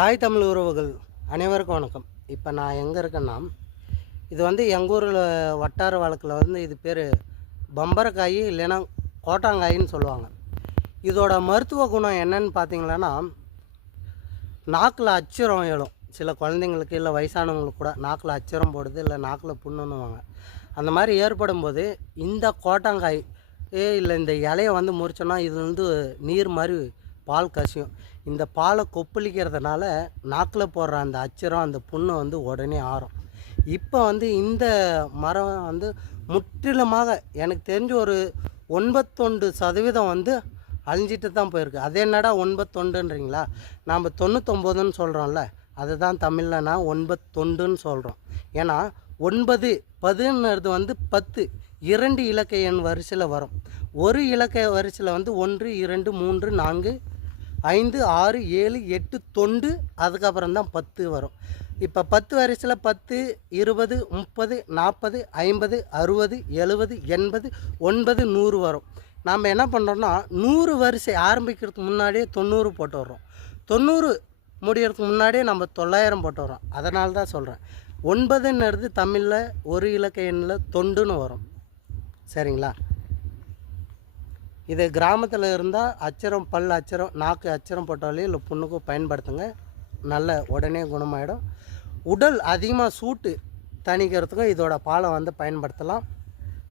தாய் தமிழ் உறவுகள் அனைவருக்கும் வணக்கம். இப்போ நான் எங்கே இருக்கேன்னா, இது வந்து எங்கள் ஊரில் வட்டார வழக்கில் வந்து இது பேர் பம்பரக்காய் இல்லைன்னா கோட்டாங்காயின்னு சொல்லுவாங்க. இதோட மருத்துவ குணம் என்னன்னு பார்த்தீங்களன்னா, நாக்கில் அச்சுரம் எழும். சில குழந்தைங்களுக்கு இல்லை வயசானவங்களுக்கு கூட நாக்கில் அச்சுரம் போடுது, இல்லை நாக்கில் புண்ணுன்னுவாங்க. அந்த மாதிரி ஏற்படும்போது இந்த கோட்டாங்காய் இல்லை இந்த இலையை வந்து முறிச்சோன்னா இது வந்து நீர் மாதிரி பால் கசியும். இந்த பாலை கொப்பளிக்கிறதுனால நாக்கில் போடுற அந்த அச்சரம் அந்த புண்ணு வந்து உடனே ஆறும். இப்போ வந்து இந்த மரம் வந்து முற்றிலுமாக எனக்கு தெரிஞ்சு ஒரு 91% வந்து அழிஞ்சிட்டு தான் போயிருக்கு. அது என்னடா 91ன்றீங்களா? நாம் 99ன்னு சொல்கிறோம்ல, அதுதான் தமிழில் நான் 91ன்னு சொல்கிறோம். ஏன்னா 9 10ன்றது வந்து 10 2 இலக்க எண் வரிசையில் வரும். ஒரு இலக்க வரிசையில் வந்து 1 2 3 4 5 6 7 8 தொண்டு, அதுக்கப்புறம் தான் 10 வரும். இப்போ 10 வரிசையில் 10 20 30 40 50 60 70 80 90 100 வரும். நாம் என்ன பண்ணுறோன்னா 100 வரிசை ஆரம்பிக்கிறதுக்கு முன்னாடியே 90 போட்டு வர்றோம். 90 முடிகிறதுக்கு முன்னாடியே நம்ம 900 போட்டு வரோம். அதனால தான் சொல்கிறேன். 9ன்றது தமிழில் ஒரு இலக்க எண்ணில் தொண்டுன்னு வரும். சரிங்களா? இது கிராமத்தில் இருந்தால் அச்சரம், பல் அச்சரம், நாக்கு அச்சரம் போட்டாலே இல்லை புண்ணுக்கும் பயன்படுத்துங்க. நல்ல உடனே குணமாயிடும். உடல் அதிகமாக சூட்டு தணிக்கிறதுக்கும் இதோட பாலை வந்து பயன்படுத்தலாம்.